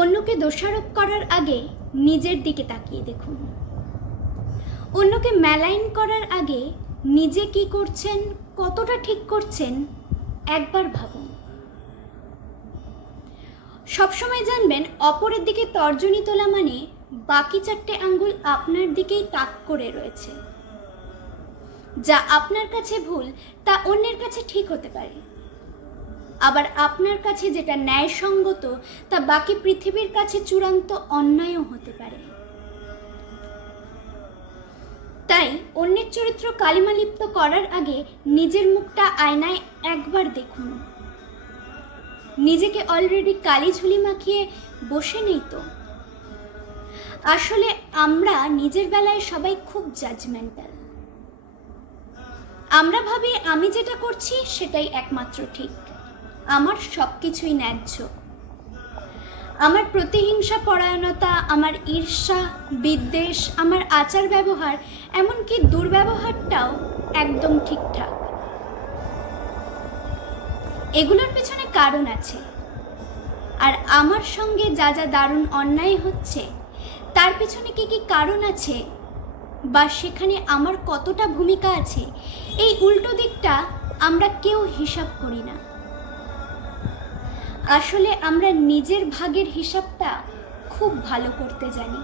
অন্যকে দোষারোপ করার আগে নিজের দিকে তাকিয়ে দেখুন। অন্যকে মেলাইন করার আগে নিজে কি করছেন, কতটা ঠিক করছেন একবার ভাবুন। সবসময় জানবেন অপরের দিকে তর্জনী তোলা মানে বাকি 4টে আঙ্গুল আপনার দিকেই তাক করে রয়েছে। যা আপনার কাছে ভুল তা অন্যের কাছে ঠিক হতে পারে, আবার আপনার কাছে যেটা ন্যায়সঙ্গত তা বাকি পৃথিবীর কাছে চূড়ান্ত অন্যায়ও হতে পারে। তাই অন্যের চরিত্র কালিমালিপ্ত করার আগে নিজের মুখটা আয়নায় একবার দেখুন। নিজেকে অলরেডি কালি ঝুলি মাখিয়ে বসে নেই তো। আসলে আমরা নিজের বেলায় সবাই খুব জাজমেন্টাল। আমরা ভাবি আমি যেটা করছি সেটাই একমাত্র ঠিক, আমার সবকিছুই ন্যায্য। আমার প্রতিহিংসা পরায়ণতা, আমার ঈর্ষা, বিদ্বেষ, আমার আচার ব্যবহার, এমনকি দুর্ব্যবহারটাও একদম ঠিকঠাক। এগুলোর পেছনে কারণ আছে, আর আমার সঙ্গে যা যা দারুণ অন্যায় হচ্ছে তার পেছনে কি কি কারণ আছে বা সেখানে আমার কতটা ভূমিকা আছে, এই উল্টো দিকটা আমরা কেউ হিসাব করি না। আসলে আমরা নিজের ভাগের হিসাবটা খুব ভালো করতে জানি।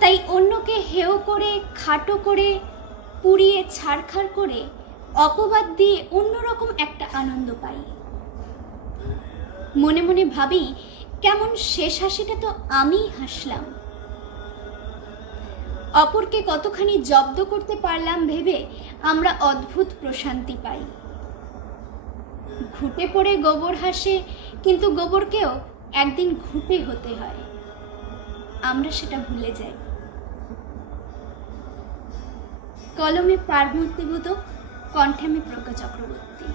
তাই অন্যকে হেয় করে, খাটো করে, পুড়িয়ে ছাড়খাড় করে, অপবাদ দিয়ে অন্যরকম একটা আনন্দ পাই। মনে মনে ভাবি কেমন শেষ হাসিটা তো আমিই হাসলাম। অপরকে কতখানি জব্দ করতে পারলাম ভেবে আমরা অদ্ভুত প্রশান্তি পাই। ঘুটে পড়ে গোবর হাসে, কিন্তু গোবরকেও একদিন ঘুটে হতে হয়, আমরা সেটা ভুলে যাই। কলমে পার্বতীবোধক, কণ্ঠে আমি প্রজ্ঞা চক্রবর্তী।